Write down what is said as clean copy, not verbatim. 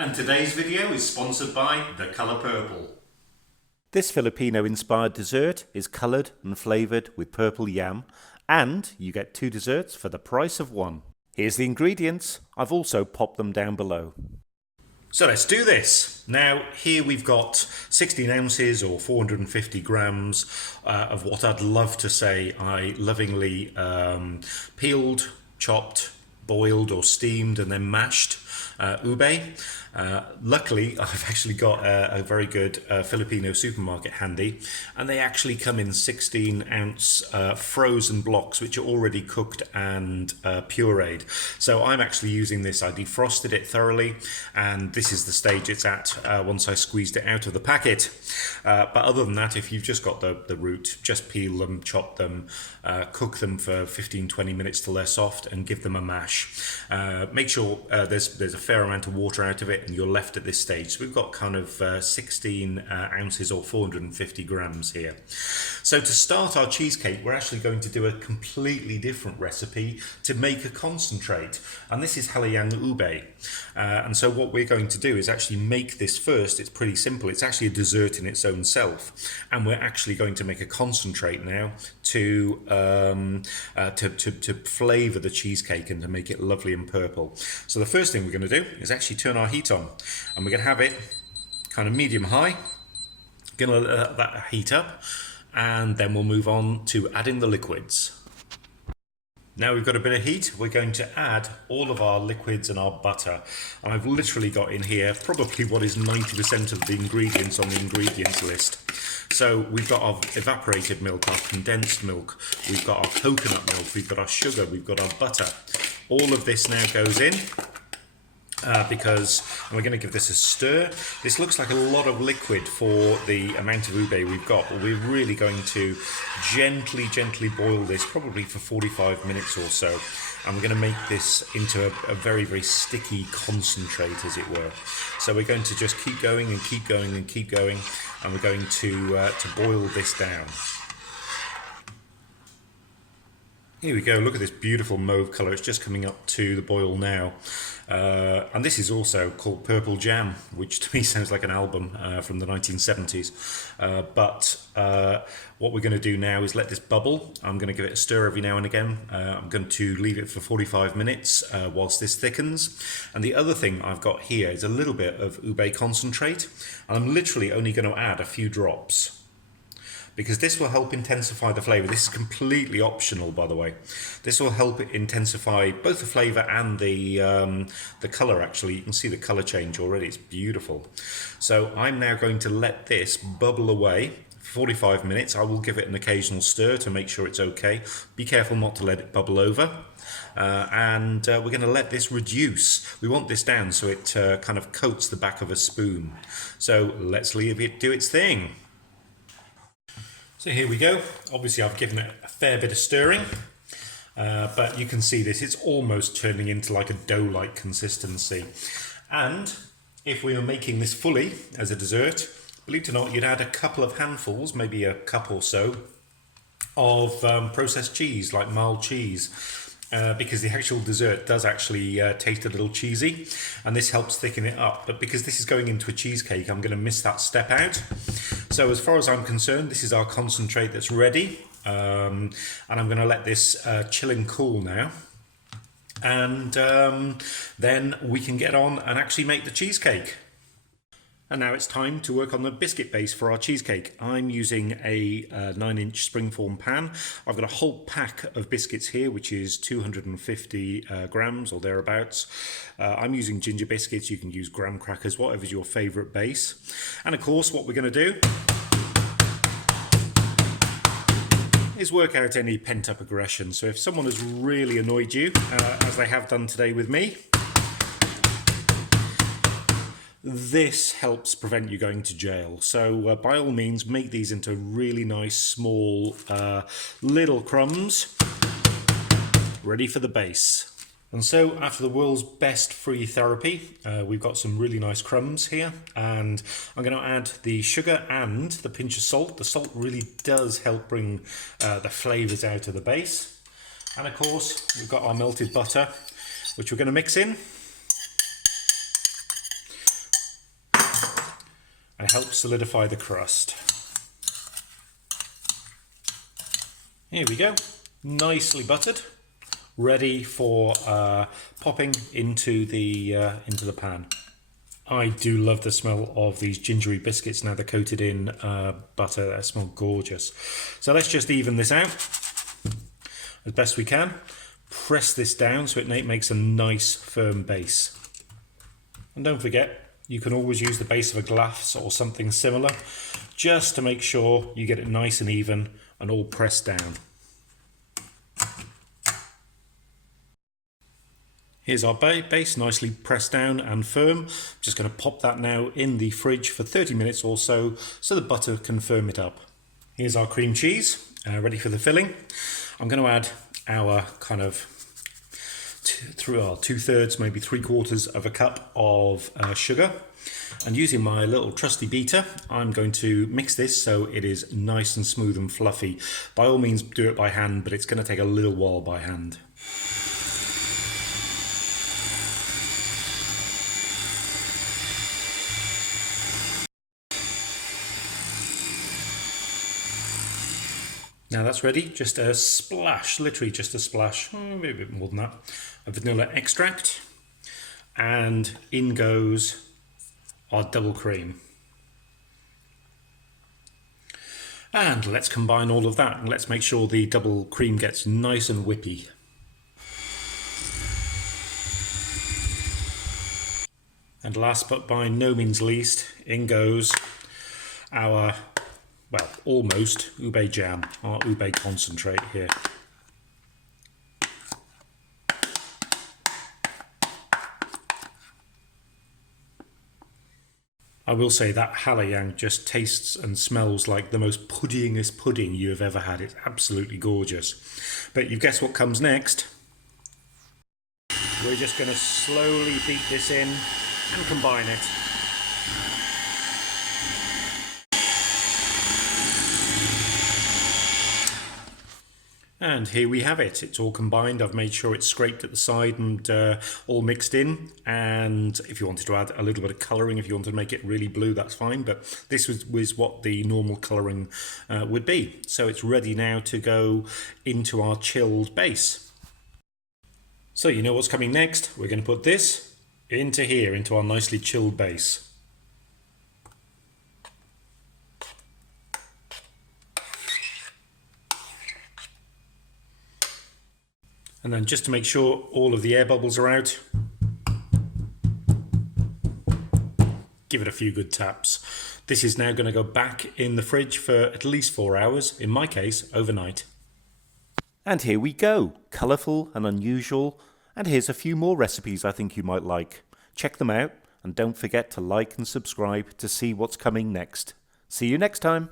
And today's video is sponsored by the colour purple. This Filipino-inspired dessert is coloured and flavoured with purple yam, and you get 2 desserts for the price of 1. Here's the ingredients. I've also popped them down below. So let's do this. Now here we've got 16 ounces or 450 grams of what I'd love to say I lovingly peeled, chopped, boiled or steamed and then mashed ube. Luckily, I've actually got a very good Filipino supermarket handy, and they actually come in 16-ounce frozen blocks which are already cooked and pureed. So I'm actually using this. I defrosted it thoroughly, and this is the stage it's at once I squeezed it out of the packet. But other than that, if you've just got the root, just peel them, chop them, cook them for 15-20 minutes till they're soft, and give them a mash. Make sure there's a fair amount of water out of it, and you're left at this stage. So we've got kind of 16 ounces or 450 grams here. So to start our cheesecake, we're actually going to do a completely different recipe to make a concentrate, and this is Halayang Ube. And so what we're going to do is actually make this first. It's pretty simple. It's actually a dessert in its own self, and we're actually going to make a concentrate now to flavour the cheesecake and to make it lovely and purple. So the first thing we're going to do is actually turn our heat on, and we're going to have it kind of medium high. Going to let that heat up, and then we'll move on to adding the liquids. Now we've got a bit of heat, we're going to add all of our liquids and our butter. And I've literally got in here probably what is 90% of the ingredients on the ingredients list. So we've got our evaporated milk, our condensed milk, we've got our coconut milk, we've got our sugar, we've got our butter. All of this now goes in. Because we're going to give this a stir. This looks like a lot of liquid for the amount of ube we've got, but we're really going to gently boil this, probably for 45 minutes or so, and we're going to make this into a very sticky concentrate, as it were. So we're going to just keep going and keep going and keep going, and we're going to boil this down. Here we go, look at this beautiful mauve colour, it's just coming up to the boil now. And this is also called Purple Jam, which to me sounds like an album from the 1970s. But what we're going to do now is let this bubble. I'm going to give it a stir every now and again. I'm going to leave it for 45 minutes whilst this thickens. And the other thing I've got here is a little bit of ube concentrate. And I'm literally only going to add a few drops, because this will help intensify the flavour. This is completely optional, by the way. This will help intensify both the flavour and the colour, actually. You can see the colour change already. It's beautiful. So I'm now going to let this bubble away for 45 minutes. I will give it an occasional stir to make sure it's okay. Be careful not to let it bubble over. And we're going to let this reduce. We want this down so it kind of coats the back of a spoon. So let's leave it do its thing. So here we go. Obviously I've given it a fair bit of stirring, but you can see this, it's almost turning into like a dough-like consistency. And if we were making this fully as a dessert, believe it or not, you'd add a couple of handfuls, maybe a cup or so, of processed cheese, like mild cheese. Because the actual dessert does actually taste a little cheesy, and this helps thicken it up. But because this is going into a cheesecake, I'm going to miss that step out. So as far as I'm concerned, this is our concentrate that's ready, and I'm going to let this chill and cool now, and then we can get on and actually make the cheesecake. And now it's time to work on the biscuit base for our cheesecake. I'm using a 9-inch springform pan. I've got a whole pack of biscuits here, which is 250 grams or thereabouts. I'm using ginger biscuits. You can use graham crackers, whatever's your favourite base. And of course, what we're going to do is work out any pent-up aggression. So if someone has really annoyed you, as they have done today with me, this helps prevent you going to jail. So by all means, make these into really nice small little crumbs ready for the base. And so after the world's best free therapy, we've got some really nice crumbs here, and I'm going to add the sugar and the pinch of salt. The salt really does help bring the flavours out of the base. And of course, we've got our melted butter, which we're going to mix in. and help solidify the crust. Here we go, nicely buttered, ready for popping into the pan. I do love the smell of these gingery biscuits now they're coated in butter. They smell gorgeous. So let's just even this out as best we can. Press this down so it makes a nice firm base. And don't forget, you can always use the base of a glass or something similar just to make sure you get it nice and even and all pressed down. Here's our base, nicely pressed down and firm. Just going to pop that now in the fridge for 30 minutes or so the butter can firm it up. Here's our cream cheese, ready for the filling. I'm going to add our kind of 2/3, maybe 3/4 of a cup of sugar. And using my little trusty beater, I'm going to mix this so it is nice and smooth and fluffy. By all means do it by hand, but it's going to take a little while by hand. Now that's ready, just a splash, literally just a splash, maybe a bit more than that, of vanilla extract, and in goes our double cream. And let's combine all of that, and let's make sure the double cream gets nice and whippy. And last but by no means least, in goes our, well, almost Ube Jam, our Ube Concentrate here. I will say that Halaya just tastes and smells like the most puddingest pudding you have ever had. It's absolutely gorgeous. But you've guessed what comes next. We're just going to slowly beat this in and combine it. And here we have it. It's all combined. I've made sure it's scraped at the side and all mixed in. And if you wanted to add a little bit of colouring, if you wanted to make it really blue, that's fine. But this was what the normal colouring would be. So it's ready now to go into our chilled base. So you know what's coming next. We're going to put this into here, into our nicely chilled base. And then just to make sure all of the air bubbles are out, give it a few good taps. This is now going to go back in the fridge for at least 4 hours, in my case, overnight. And here we go, colourful and unusual. And here's a few more recipes I think you might like. Check them out and don't forget to like and subscribe to see what's coming next. See you next time.